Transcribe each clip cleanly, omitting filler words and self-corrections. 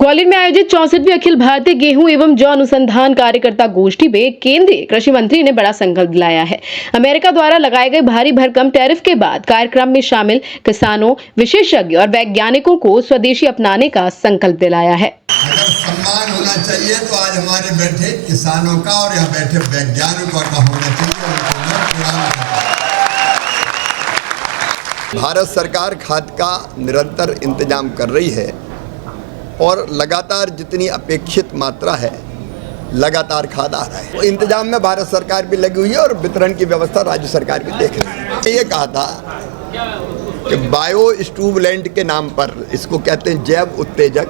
ग्वालियर में आयोजित 64वीं अखिल भारतीय गेहूं एवं जौ अनुसंधान कार्यकर्ता गोष्ठी में केंद्रीय कृषि मंत्री ने बड़ा संकल्प दिलाया है। अमेरिका द्वारा लगाए गए भारी भरकम टैरिफ के बाद कार्यक्रम में शामिल किसानों, विशेषज्ञ और वैज्ञानिकों को स्वदेशी अपनाने का संकल्प दिलाया है। अगर सम्मान होना चाहिए तो आज हमारे बैठे किसानों का और यहाँ बैठे वैज्ञानिकों का होना चाहिए। भारत सरकार खाद का निरंतर इंतजाम कर रही है और लगातार जितनी अपेक्षित मात्रा है लगातार खाद आ रहा है। तो इंतजाम में भारत सरकार भी लगी हुई है और वितरण की व्यवस्था राज्य सरकार भी देख रही है। ये कहा था कि बायो स्टूबलेंट के नाम पर, इसको कहते हैं जैव उत्तेजक,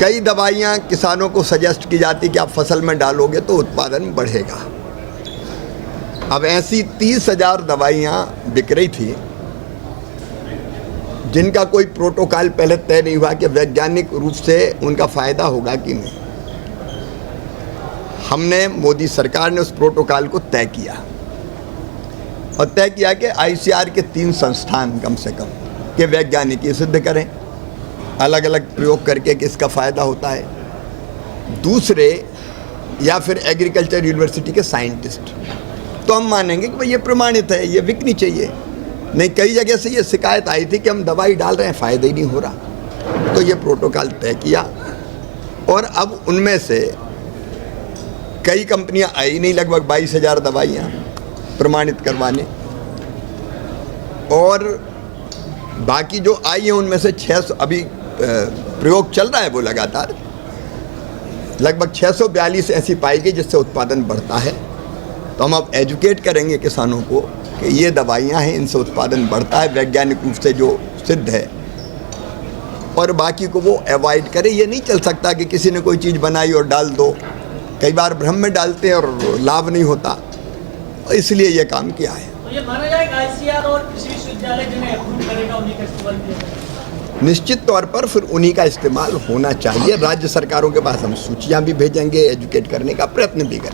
कई दवाइयाँ किसानों को सजेस्ट की जाती कि आप फसल में डालोगे तो उत्पादन बढ़ेगा। अब ऐसी 30,000 दवाइयाँ बिक रही थी जिनका कोई प्रोटोकॉल पहले तय नहीं हुआ कि वैज्ञानिक रूप से उनका फायदा होगा कि नहीं। हमने, मोदी सरकार ने उस प्रोटोकॉल को तय किया और तय किया कि आईसीआर के 3 संस्थान कम से कम के वैज्ञानिक ये सिद्ध करें अलग अलग प्रयोग करके कि इसका फ़ायदा होता है। दूसरे या फिर एग्रीकल्चर यूनिवर्सिटी के साइंटिस्ट, तो हम मानेंगे कि भाई ये प्रमाणित है, ये बिकनी चाहिए। नहीं, कई जगह से ये शिकायत आई थी कि हम दवाई डाल रहे हैं, फ़ायदा ही नहीं हो रहा। तो ये प्रोटोकॉल तय किया और अब उनमें से कई कंपनियां आई नहीं, लगभग 22,000 दवाइयाँ प्रमाणित करवाने, और बाकी जो आई हैं उनमें से 600 अभी प्रयोग चल रहा है वो लगातार, लगभग 642 ऐसी पाई गई जिससे उत्पादन बढ़ता है। तो हम अब एजुकेट करेंगे किसानों को कि ये दवाइयाँ हैं, इनसे उत्पादन बढ़ता है वैज्ञानिक रूप से जो सिद्ध है, और बाकी को वो अवॉइड करें। ये नहीं चल सकता कि किसी ने कोई चीज़ बनाई और डाल दो, कई बार भ्रम में डालते हैं और लाभ नहीं होता, इसलिए ये काम किया है। तो ये माना जाएगा आईसीआर और कृषि विश्वविद्यालय जिन्हें अप्रूव करेगा उन्हीं का इस्तेमाल किया जाएगा। निश्चित तौर पर फिर उन्हीं का इस्तेमाल होना चाहिए। राज्य सरकारों के पास हम सूचियाँ भी भेजेंगे, एजुकेट करने का प्रयत्न भी करेंगे।